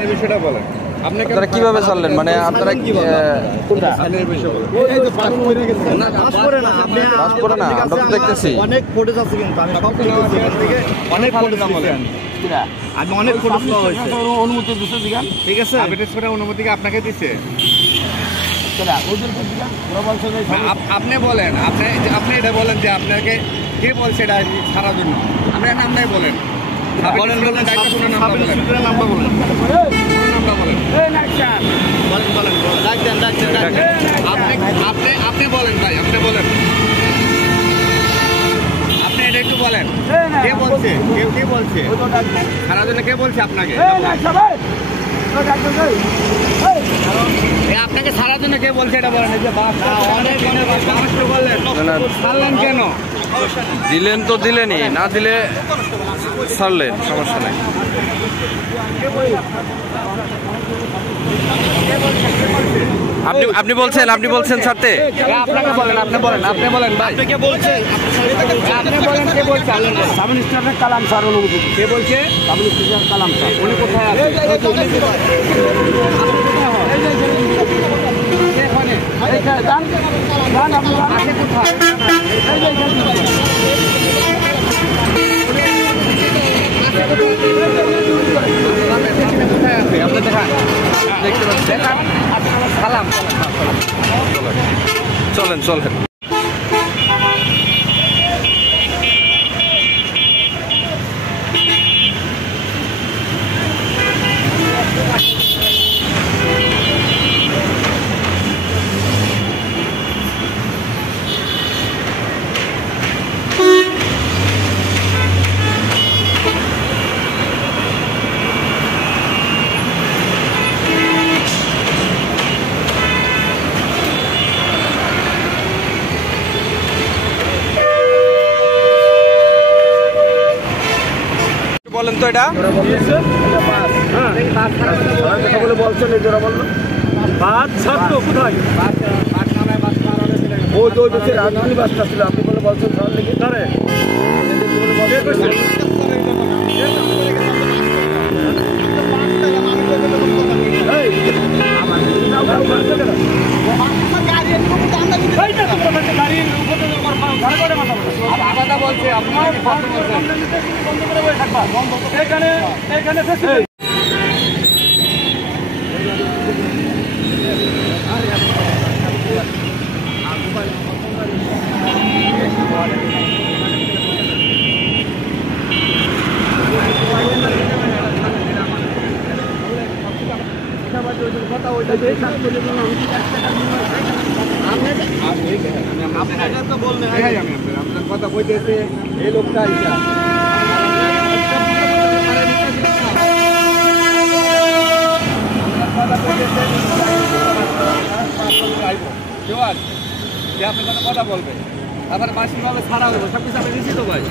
এই বিষয়টা বলেন। আপনারা কিভাবে চাললেন, মানে আপনারা আমরা তো দেখতেছি অনেক ফুটেজ আছে, কিন্তু আমি সব থেকে অনেক ফুটেজ আমি অনেক ফুটেজ পাওয়া হয়েছে। অনুমতি দিচ্ছে দিগান, ঠিক আছে, অনুমতি আপনাকে দিচ্ছে। আপনি বলেন, আপনি এটা বলেন যে আপনাকে কে বলছে এটা ছাড়ার জন্য, আপনার নাম নাই বলেন। আপনি বলেন ভাই, আপনি বলেন, আপনি এটা একটু বলেন কে বলছে, কে বলছে ছাড়ার জন্য, কে বলছে আপনাকে? আপনাকে ছাড়ার জন্য কে বলছে এটা বলেন। ছাড়লেন কেন? দিলেন তো দিলেনই, না দিলে ছাড়লেন, সমস্যা নাই। আপনি বলছেন ছাড়তে। আপনাকে বলেন, আপনি বলেন, আপনি বলেন ভাই, কে বলছে? আপনি বলেন কে বলছে? সাব ইন্সপেক্টর কালাম স্যার অনুমতি। কে বলছে? সাব ইন্সপেক্টর কালাম স্যার। উনি কোথায় আছে? চলেন। বলেন তো এটা বলছেন রাজধানী বাসটা ছিল, আপনি বলে বলছেন আপনার কথা বলতেছে এই লোকটা আপনার কথা বলবে, তারপরে মাসিক ভাবে ছাড়া হইব, সবকিছু আমি দিচ্ছি তো ভাই।